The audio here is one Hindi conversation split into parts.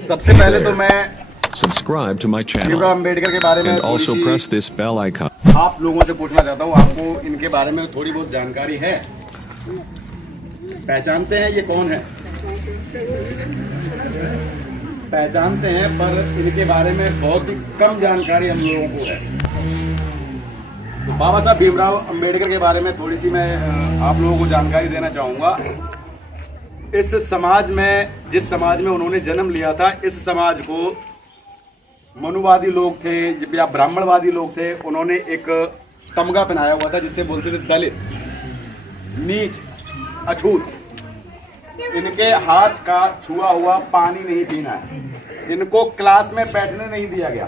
सबसे पहले तो मैं Subscribe to my channel Bhimrao Ambedkar के बारे में and also थोड़ी press C this bell icon. आप लोगों से पूछना चाहता हूँ, आपको इनके बारे में थोड़ी बहुत जानकारी है? पहचानते हैं ये कौन है? पहचानते हैं, पर इनके बारे में बहुत ही कम जानकारी हम लोगों को है। तो बाबा साहब भीमराव अम्बेडकर के बारे में थोड़ी सी मैं आप लोगों को जानकारी देना चाहूँगा। इस समाज में, जिस समाज में उन्होंने जन्म लिया था, इस समाज को मनुवादी लोग थे या ब्राह्मणवादी लोग थे, उन्होंने एक तमगा पहनाया हुआ था जिससे बोलते थे दलित, नीच, अछूत। इनके हाथ का छुआ हुआ पानी नहीं पीना है। इनको क्लास में बैठने नहीं दिया गया।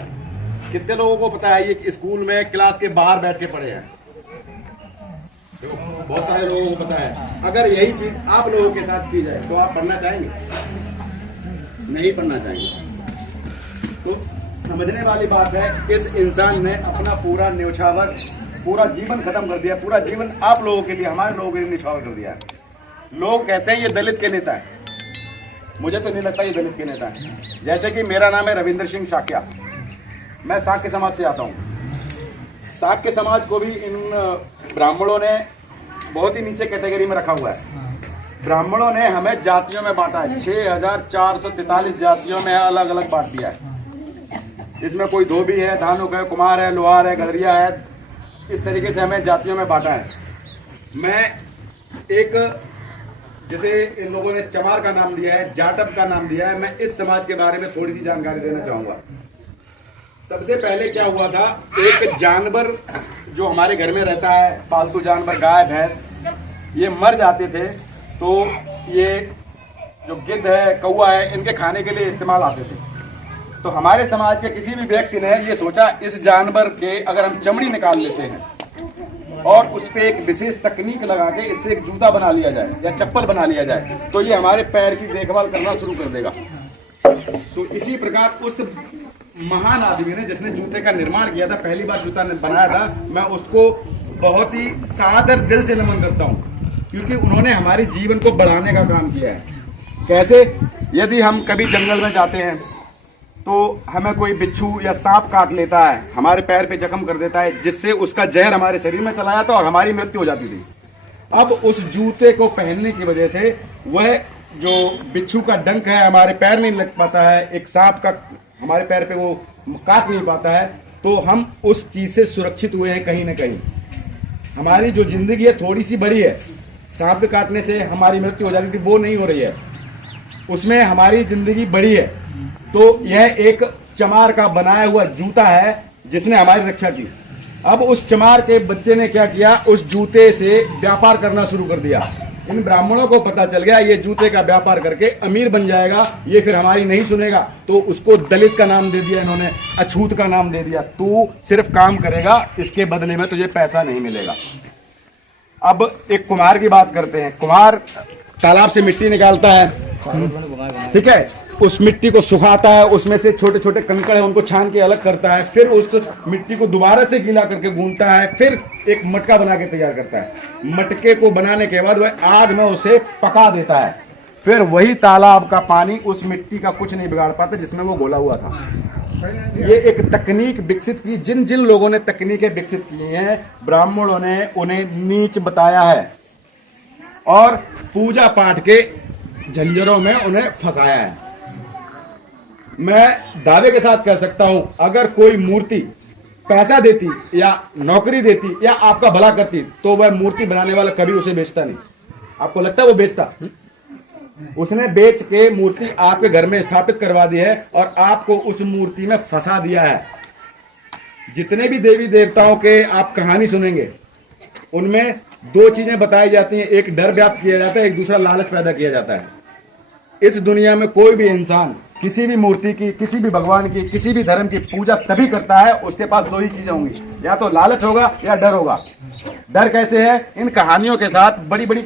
कितने लोगों को पता है ये स्कूल में क्लास के बाहर बैठ के पढ़े हैं? बहुत सारे लोगों को पता है। अगर यही चीज आप लोगों के साथ की जाए तो आप पढ़ना चाहेंगे? नहीं पढ़ना चाहेंगे। तो समझने वाली बात है, इस इंसान ने अपना पूरा न्यौछावर, पूरा जीवन खत्म कर दिया। पूरा जीवन आप लोगों के लिए, हमारे लोगों के लिए न्यौछावर कर दिया है। लोग कहते हैं ये दलित के नेता है। मुझे तो नहीं लगता ये दलित के नेता है। जैसे कि मेरा नाम है रविंद्र सिंह शाक्या, मैं साक्य समाज से आता हूँ। साक्य समाज को भी इन ब्राह्मणों ने बहुत ही नीचे कैटेगरी में रखा हुआ है। ब्राह्मणों ने हमें जातियों में बांटा है। 6443 जातियों में अलग अलग बांट दिया है। इसमें कोई धोबी है, धानुक है, कुमार है, लोहार है, गदरिया है, इस तरीके से हमें जातियों में बांटा है। मैं एक, जैसे इन लोगों ने चमार का नाम दिया है, जाटव का नाम दिया है, मैं इस समाज के बारे में थोड़ी सी जानकारी देना चाहूंगा। सबसे पहले क्या हुआ था, एक जानवर जो हमारे घर में रहता है, पालतू जानवर, गाय भैंस, ये मर जाते थे तो ये जो गिद्ध है, कौआ है, इनके खाने के लिए इस्तेमाल आते थे। तो हमारे समाज के किसी भी व्यक्ति ने ये सोचा, इस जानवर के अगर हम चमड़ी निकाल लेते हैं और उस पर एक विशेष तकनीक लगा के इससे एक जूता बना लिया जाए या चप्पल बना लिया जाए, तो ये हमारे पैर की देखभाल करना शुरू कर देगा। तो इसी प्रकार उस महान आदमी ने, जिसने जूते का निर्माण किया था, पहली बार जूता बनाया था, मैं उसको बहुत ही सादर दिल से नमन करता हूँ, क्योंकि उन्होंने हमारे जीवन को बढ़ाने का काम किया है। कैसे? यदि हम कभी जंगल में जाते हैं तो हमें कोई बिच्छू या सांप काट लेता है, हमारे पैर पे जख्म कर देता है, जिससे उसका जहर हमारे शरीर में चला जाता और हमारी मृत्यु हो जाती थी। अब उस जूते को पहनने की वजह से वह जो बिच्छू का डंक है हमारे पैर नहीं लग पाता है, एक सांप का हमारे पैर पे वो काट नहीं पाता है, तो हम उस चीज से सुरक्षित हुए हैं कहीं ना कहीं। हमारी जो जिंदगी है थोड़ी सी बड़ी है। सांप के काटने से हमारी मृत्यु हो जाती थी, वो नहीं हो रही है, उसमें हमारी जिंदगी बड़ी है। तो यह एक चमार का बनाया हुआ जूता है जिसने हमारी रक्षा की। अब उस चमार के बच्चे ने क्या किया, उस जूते से व्यापार करना शुरू कर दिया। इन ब्राह्मणों को पता चल गया ये जूते का व्यापार करके अमीर बन जाएगा, ये फिर हमारी नहीं सुनेगा, तो उसको दलित का नाम दे दिया इन्होंने, अछूत का नाम दे दिया। तू सिर्फ काम करेगा, इसके बदले में तुझे पैसा नहीं मिलेगा। अब एक कुम्हार की बात करते हैं। कुम्हार तालाब से मिट्टी निकालता है, ठीक है, उस मिट्टी को सुखाता है, उसमें से छोटे छोटे कंकड़ है उनको छान के अलग करता है, फिर उस मिट्टी को दोबारा से गीला करके गूंथता है, फिर एक मटका बना के तैयार करता है। मटके को बनाने के बाद वह आग में उसे पका देता है, फिर वही तालाब का पानी उस मिट्टी का कुछ नहीं बिगाड़ पाता जिसमें वो घोला हुआ था। ये एक तकनीक विकसित की, जिन जिन लोगों ने तकनीकें विकसित की हैं, ब्राह्मणों ने उन्हें नीच बताया है और पूजा पाठ के झंझरों में उन्हें फंसाया है। मैं दावे के साथ कह सकता हूं, अगर कोई मूर्ति पैसा देती या नौकरी देती या आपका भला करती, तो वह मूर्ति बनाने वाला कभी उसे बेचता नहीं। आपको लगता है वो बेचता? उसने बेच के मूर्ति आपके घर में स्थापित करवा दी है और आपको उस मूर्ति में फंसा दिया है। जितने भी देवी देवताओं के आप कहानी सुनेंगे, उनमें दो चीजें बताई जाती हैं, एक डर व्याप्त किया जाता है, एक दूसरा लालच पैदा किया जाता है। इस दुनिया में कोई भी इंसान किसी भी मूर्ति की, किसी भी भगवान की, किसी भी धर्म की पूजा तभी करता है, उसके पास दो ही चीजें होंगी, या तो लालच होगा या डर होगा। डर कैसे है? इन कहानियों के साथ बड़ी बड़ी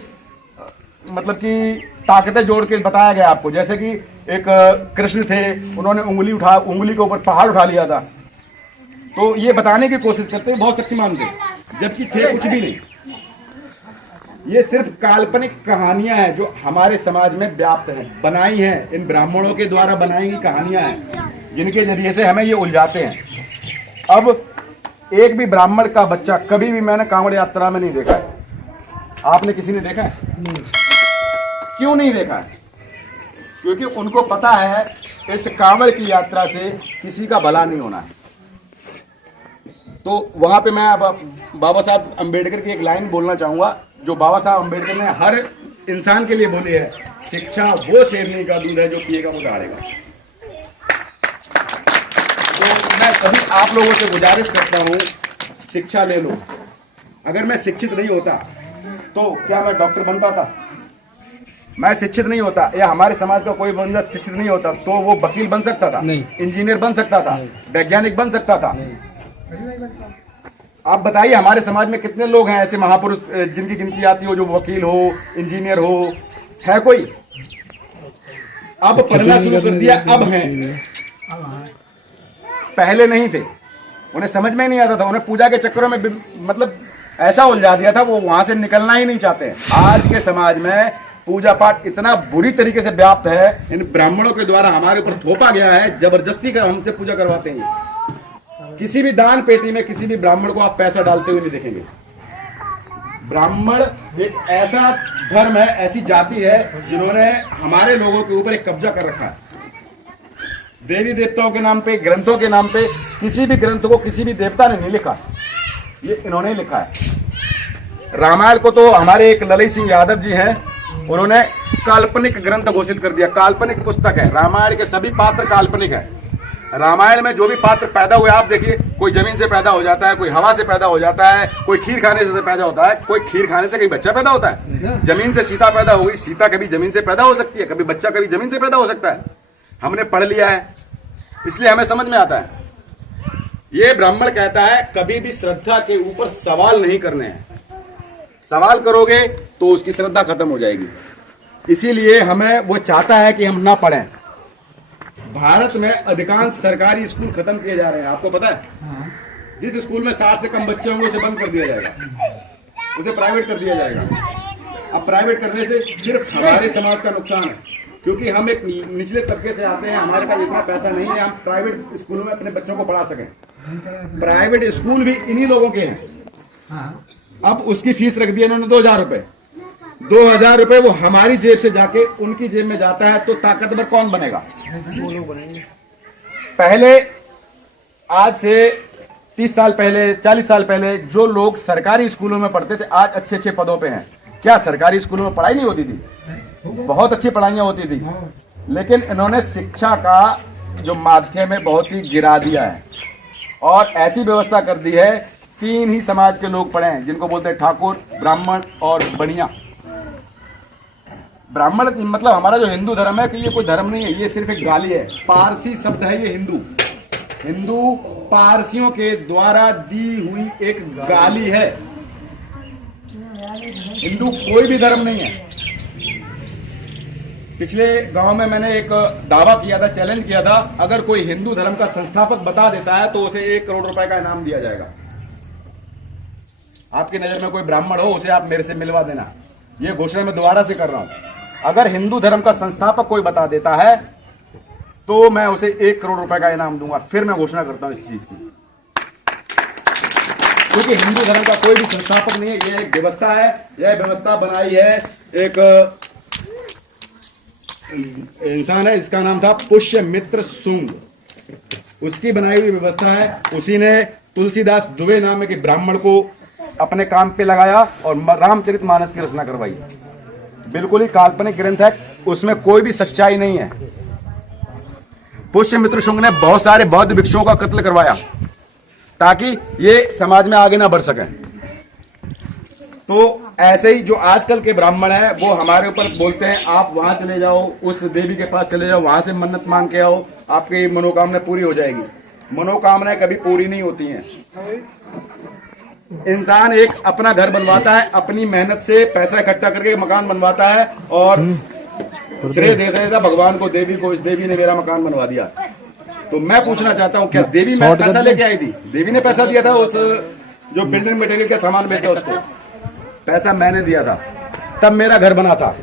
मतलब कि ताकतें जोड़ के बताया गया आपको। जैसे कि एक कृष्ण थे, उन्होंने उंगली के ऊपर पहाड़ उठा लिया था, तो ये बताने की कोशिश करते बहुत शक्तिमान थे, जबकि थे कुछ भी नहीं। ये सिर्फ काल्पनिक कहानियां हैं जो हमारे समाज में व्याप्त हैं, बनाई हैं, इन ब्राह्मणों के द्वारा बनाई गई कहानियां हैं जिनके जरिए से हमें ये उलझाते हैं। अब एक भी ब्राह्मण का बच्चा कभी भी मैंने कांवड़ यात्रा में नहीं देखा है। आपने किसी ने देखा है? क्यों नहीं देखा है? क्योंकि उनको पता है इस कांवड़ की यात्रा से किसी का भला नहीं होना है। तो वहां पे मैं अब बाबा साहब अंबेडकर की एक लाइन बोलना चाहूंगा जो बाबा साहब अंबेडकर ने हर इंसान के लिए बोली है, शिक्षा वो शेरनी का दूध है जो पिएगा वो दहाड़ेगा। तो मैं सभी आप लोगों से गुजारिश करता हूं, शिक्षा ले लो। अगर मैं शिक्षित नहीं होता तो क्या मैं डॉक्टर बन पाता? मैं शिक्षित नहीं होता या हमारे समाज का कोई बंदा शिक्षित नहीं होता तो वो वकील बन सकता था, इंजीनियर बन सकता था, वैज्ञानिक बन सकता था। आप बताइए हमारे समाज में कितने लोग हैं ऐसे महापुरुष जिनकी गिनती आती हो जो वकील हो, इंजीनियर हो? है कोई? अब पढ़ना शुरू कर दिया, अब हैं, पहले नहीं थे। उन्हें समझ में नहीं आता था, उन्हें पूजा के चक्करों में मतलब ऐसा उलझा दिया था, वो वहां से निकलना ही नहीं चाहते। आज के समाज में पूजा पाठ इतना बुरी तरीके से व्याप्त है, इन ब्राह्मणों के द्वारा हमारे ऊपर थोपा गया है, जबरदस्ती कर हमसे पूजा करवाते हैं। किसी भी दान पेटी में किसी भी ब्राह्मण को आप पैसा डालते हुए नहीं देखेंगे। ब्राह्मण एक ऐसा धर्म है, ऐसी जाति है जिन्होंने हमारे लोगों के ऊपर एक कब्जा कर रखा है। देवी देवताओं के नाम पे, ग्रंथों के नाम पे, किसी भी ग्रंथ को किसी भी देवता ने नहीं लिखा, ये इन्होंने ही लिखा है। रामायण को तो हमारे एक ललित सिंह यादव जी हैं, उन्होंने काल्पनिक ग्रंथ घोषित कर दिया, काल्पनिक पुस्तक है। रामायण के सभी पात्र काल्पनिक है। रामायण में जो भी पात्र पैदा हुए आप देखिए, कोई जमीन से पैदा हो जाता है, कोई हवा से पैदा हो जाता है, कोई खीर खाने से पैदा होता है। कोई खीर खाने से कहीं बच्चा पैदा होता है? जमीन से सीता पैदा हो गई, सीता कभी जमीन से पैदा हो सकती है, कभी बच्चा कभी जमीन से पैदा हो सकता है। हमने पढ़ लिया है इसलिए हमें समझ में आता है। ये ब्राह्मण कहता है कभी भी श्रद्धा के ऊपर सवाल नहीं करने हैं, सवाल करोगे तो उसकी श्रद्धा खत्म हो जाएगी। इसीलिए हमें वो चाहता है कि हम ना पढ़ें। भारत में अधिकांश सरकारी स्कूल खत्म किए जा रहे हैं, आपको पता है? जिस स्कूल में 60 से कम बच्चे होंगे उसे बंद कर दिया जाएगा, उसे प्राइवेट कर दिया जाएगा। अब प्राइवेट करने से सिर्फ हमारे समाज का नुकसान है, क्योंकि हम एक निचले तबके से आते हैं, हमारे पास इतना पैसा नहीं है हम प्राइवेट स्कूलों में अपने बच्चों को पढ़ा सकें। प्राइवेट स्कूल भी इन्हीं लोगों के हैं। अब उसकी फीस रख दी इन्होंने 2000 रुपए। 2000 रुपए वो हमारी जेब से जाके उनकी जेब में जाता है, तो ताकतवर कौन बनेगा? पहले, आज से 30 साल पहले, 40 साल पहले जो लोग सरकारी स्कूलों में पढ़ते थे आज अच्छे अच्छे पदों पे हैं। क्या सरकारी स्कूलों में पढ़ाई नहीं होती थी? बहुत अच्छी पढ़ाइयां होती थी, लेकिन इन्होंने शिक्षा का जो माध्यम है बहुत ही गिरा दिया है और ऐसी व्यवस्था कर दी है 3 ही समाज के लोग पढ़े हैं, जिनको बोलते हैं ठाकुर, ब्राह्मण और बनिया। ब्राह्मण मतलब हमारा जो हिंदू धर्म है कि ये कोई धर्म नहीं है, ये सिर्फ एक गाली है। पारसी शब्द है ये हिंदू। हिंदू पारसियों के द्वारा दी हुई एक गाली है। हिंदू कोई भी धर्म नहीं है। पिछले गांव में मैंने एक दावा किया था, चैलेंज किया था, अगर कोई हिंदू धर्म का संस्थापक बता देता है तो उसे 1 करोड़ रुपए का इनाम दिया जाएगा। आपकी नजर में कोई ब्राह्मण हो उसे आप मेरे से मिलवा देना। यह घोषणा मैं दोबारा से कर रहा हूं, अगर हिंदू धर्म का संस्थापक कोई बता देता है तो मैं उसे 1 करोड़ रुपए का इनाम दूंगा। फिर मैं घोषणा करता हूं इस चीज की, क्योंकि हिंदू धर्म का कोई भी संस्थापक नहीं है, यह एक व्यवस्था है। यह व्यवस्था बनाई है एक इंसान है, इसका नाम था पुष्यमित्र शुंग, उसकी बनाई हुई व्यवस्था है। उसी ने तुलसीदास दुबे नाम के ब्राह्मण को अपने काम पे लगाया और रामचरितमानस की रचना करवाई। बिल्कुल ही काल्पनिक ग्रंथ है, उसमें कोई भी सच्चाई नहीं है। पुष्यमित्र शुंग ने बहुत सारे बौद्ध भिक्षुओं का कत्ल करवाया ताकि ये समाज में आगे ना बढ़ सके। तो ऐसे ही जो आजकल के ब्राह्मण हैं वो हमारे ऊपर बोलते हैं आप वहां चले जाओ, उस देवी के पास चले जाओ, वहां से मन्नत मांग के आओ, आपकी मनोकामना पूरी हो जाएगी। मनोकामनाएं कभी पूरी नहीं होती हैं। इंसान एक अपना घर बनवाता है, अपनी मेहनत से पैसा इकट्ठा करके मकान बनवाता है और श्रेय दे देता भगवान को, देवी को, इस देवी ने मेरा मकान बनवा दिया। तो मैं पूछना चाहता हूँ, क्या देवी में पैसा लेके आई थी? देवी ने पैसा दिया था उस जो बिल्डिंग मटेरियल का सामान बेचता उसको? पैसा मैंने दिया था, तब मेरा घर बना था।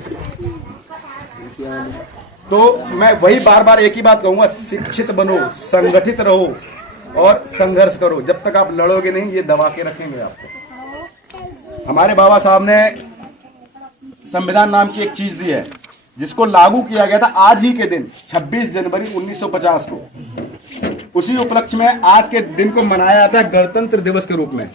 तो मैं वही बार बार एक ही बात कहूंगा, शिक्षित बनो, संगठित रहो और संघर्ष करो। जब तक आप लड़ोगे नहीं, ये दबा के रखेंगे आपको। हमारे बाबा साहब ने संविधान नाम की एक चीज दी है, जिसको लागू किया गया था आज ही के दिन 26 जनवरी 1950 को। उसी उपलक्ष्य में आज के दिन को मनाया जाता है गणतंत्र दिवस के रूप में।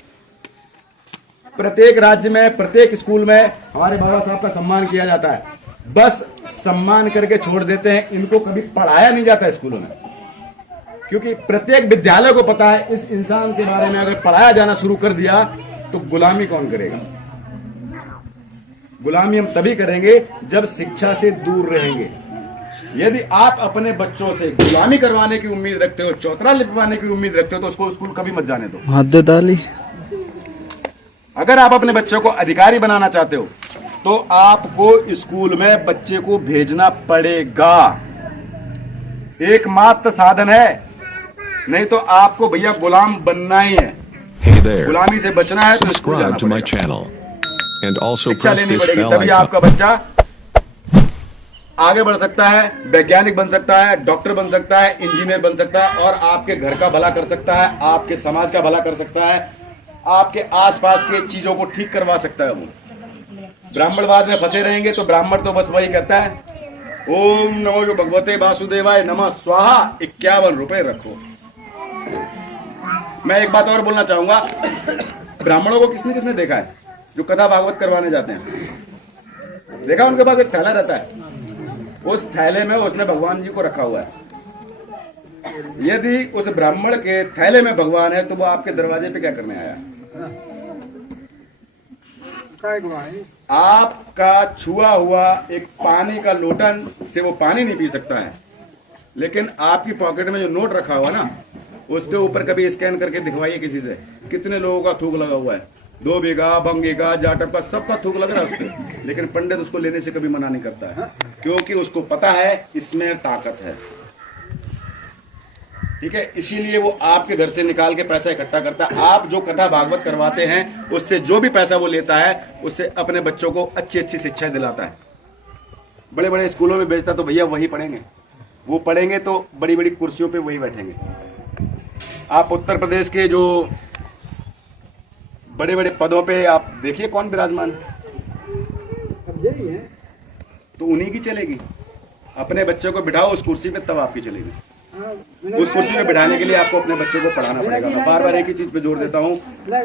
प्रत्येक राज्य में, प्रत्येक स्कूल में हमारे बाबा साहब का सम्मान किया जाता है। बस सम्मान करके छोड़ देते हैं, इनको कभी पढ़ाया नहीं जाता स्कूलों में, क्योंकि प्रत्येक विद्यालय को पता है इस इंसान के बारे में अगर पढ़ाया जाना शुरू कर दिया तो गुलामी कौन करेगा। गुलामी हम तभी करेंगे जब शिक्षा से दूर रहेंगे। यदि आप अपने बच्चों से गुलामी करवाने की उम्मीद रखते हो, चौतरा लिपवाने की उम्मीद रखते हो, तो उसको स्कूल कभी मत जाने दो। हद डाली। अगर आप अपने बच्चों को अधिकारी बनाना चाहते हो तो आपको स्कूल में बच्चे को भेजना पड़ेगा। एकमात्र साधन है, नहीं तो आपको भैया गुलाम बनना ही है। Hey there. गुलामी से बचना है तो स्कूल जाना Subscribe to my पड़ेगा। channel. And also शिक्षा press लेनी this पड़ेगी, bell तभी icon. आपका बच्चा आगे बढ़ सकता है, वैज्ञानिक बन सकता है, डॉक्टर बन सकता है, इंजीनियर बन सकता है और आपके घर का भला कर सकता है, आपके समाज का भला कर सकता है, आपके आसपास के चीजों को ठीक करवा सकता है। वो ब्राह्मणवाद में फंसे रहेंगे तो ब्राह्मण तो बस वही कहता है, ओम नमो जो भगवते वासुदेवाय नमः स्वाहा, 51 रुपए रखो। मैं एक बात और बोलना चाहूंगा, ब्राह्मणों को किसने किसने देखा है जो कथा भागवत करवाने जाते हैं? देखा, उनके पास एक थैला रहता है, उस थैले में उसने भगवान जी को रखा हुआ है। यदि उस ब्राह्मण के थैले में भगवान है तो वो आपके दरवाजे पे क्या करने आया? आपका छुआ हुआ एक पानी का लोटन से वो पानी नहीं पी सकता है, लेकिन आपकी पॉकेट में जो नोट रखा हुआ ना, उसके ऊपर कभी स्कैन करके दिखवाइए किसी से, कितने लोगों का थूक लगा हुआ है। 2 बीघा, भंगी का, जाटव का, सबका थूक लग रहा है उस पर, लेकिन पंडित उसको लेने से कभी मना नहीं करता है, क्योंकि उसको पता है इसमें ताकत है। ठीक है, इसीलिए वो आपके घर से निकाल के पैसा इकट्ठा करता है। आप जो कथा भागवत करवाते हैं, उससे जो भी पैसा वो लेता है, उससे अपने बच्चों को अच्छी अच्छी शिक्षा दिलाता है। बड़े बड़े स्कूलों में भेजता तो भैया वही पढ़ेंगे, वो पढ़ेंगे तो बड़ी बड़ी कुर्सियों पे वही बैठेंगे। आप उत्तर प्रदेश के जो बड़े बड़े पदों पे आप देखिए कौन विराजमान है, तो उन्हीं की चलेगी। अपने बच्चों को बिठाओ उस कुर्सी पे, तब आपकी चलेगी। उस कुर्सी में बिठाने के लिए आपको अपने बच्चे को पढ़ाना पड़ेगा। मैं बार बार एक ही चीज पे जोर देता हूँ,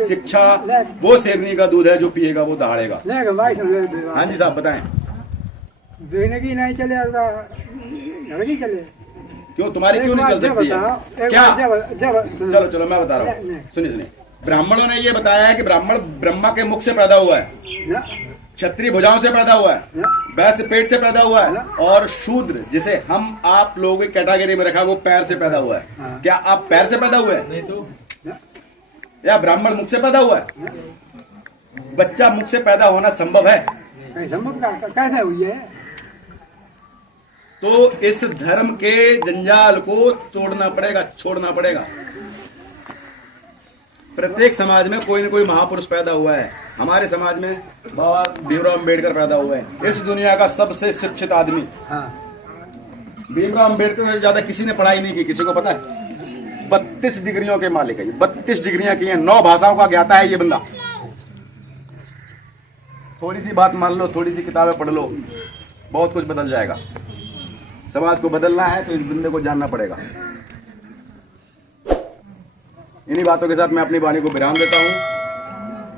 शिक्षा वो शेरनी का दूध है, जो पिएगा वो दहाड़ेगा। हाँ जी साहब बताएं। नहीं चले, चले क्यों, तुम्हारी क्यों नहीं चल सकती है? क्या? चलो चलो मैं बता रहा हूँ, सुनिए। ब्राह्मणों ने ये बताया है कि ब्राह्मण ब्रह्मा के मुख से पैदा हुआ है, क्षत्रिय भुजाओं से पैदा हुआ है, वैश्य पेट से पैदा हुआ है, और शूद्र जिसे हम आप लोगों की कैटेगरी में रखा वो पैर से पैदा हुआ है। क्या आप पैर से पैदा हुए हैं या ब्राह्मण मुख से पैदा हुआ है? बच्चा मुख से पैदा होना संभव है? कैसे हुई है? तो इस धर्म के जंजाल को तोड़ना पड़ेगा, छोड़ना पड़ेगा। प्रत्येक समाज में कोई न कोई महापुरुष पैदा हुआ है। हमारे समाज में बाबा भीमराव अम्बेडकर पैदा हुए हैं, इस दुनिया का सबसे शिक्षित आदमी। भीमराव अम्बेडकर से ज्यादा किसी ने पढ़ाई नहीं की, किसी को पता है? 32 डिग्रियों के मालिक है, 32 डिग्रियां की हैं, 9 भाषाओं का ज्ञाता है ये बंदा। थोड़ी सी बात मान लो, थोड़ी सी किताबें पढ़ लो, बहुत कुछ बदल जाएगा। समाज को बदलना है तो इस बंदे को जानना पड़ेगा। इन्हीं बातों के साथ मैं अपनी वाणी को विराम देता हूं।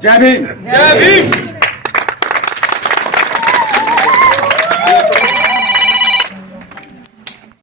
जय भीम। जय भीम।